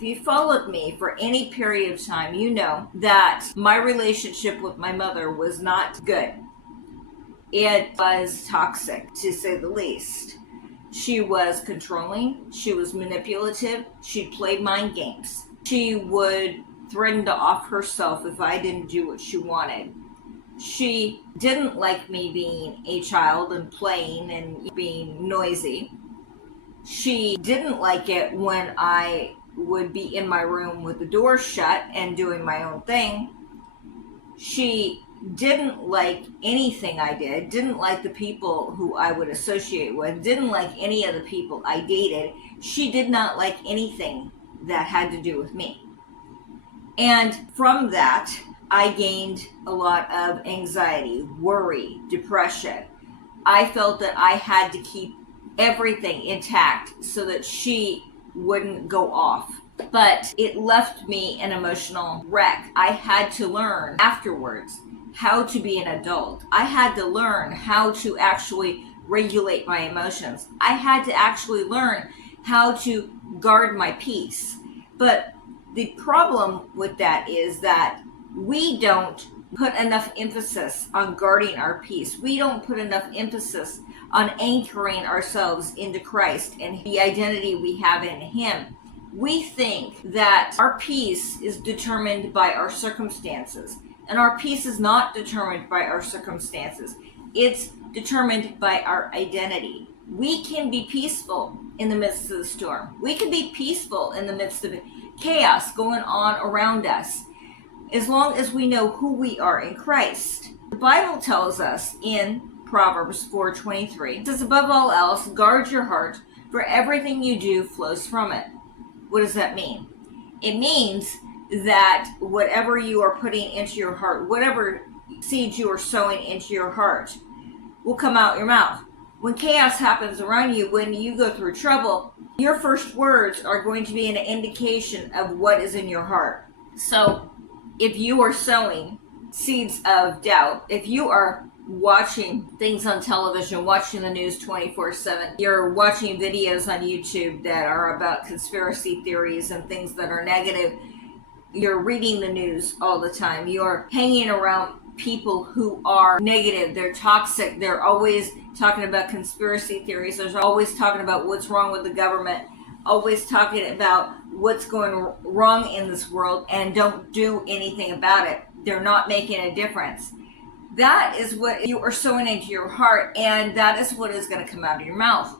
If you followed me for any period of time, you know that my relationship with my mother was not good. It was toxic, to say the least. She was controlling, she was manipulative, she played mind games. She would threaten to off herself if I didn't do what she wanted. She didn't like me being a child and playing and being noisy. She didn't like it when I would be in my room with the door shut and doing my own thing. She didn't like anything I did, didn't like the people who I would associate with, didn't like any of the people I dated. She did not like anything that had to do with me. And from that, I gained a lot of anxiety, worry, depression. I felt that I had to keep everything intact so that she wouldn't go off. But it left me an emotional wreck. I had to learn afterwards how to be an adult. I had to learn how to actually regulate my emotions. I had to actually learn how to guard my peace. But the problem with that is that we don't put enough emphasis on guarding our peace. We don't put enough emphasis on anchoring ourselves into Christ and the identity we have in Him. We think that our peace is determined by our circumstances, and our peace is not determined by our circumstances. It's determined by our identity. We can be peaceful in the midst of the storm. We can be peaceful in the midst of chaos going on around us, as long as we know who we are in Christ. The Bible tells us in Proverbs 4:23, it says, above all else, guard your heart, for everything you do flows from it. What does that mean? It means that whatever you are putting into your heart, whatever seeds you are sowing into your heart, will come out your mouth. When chaos happens around you, when you go through trouble, your first words are going to be an indication of what is in your heart. So if you are sowing seeds of doubt, if you are watching things on television, watching the news 24/7, you're watching videos on YouTube that are about conspiracy theories and things that are negative, you're reading the news all the time, you're hanging around people who are negative, they're toxic, they're always talking about conspiracy theories, they're always talking about what's wrong with the government, always talking about what's going wrong in this world and don't do anything about it. They're not making a difference. That is what you are sowing into your heart, and that is what is going to come out of your mouth.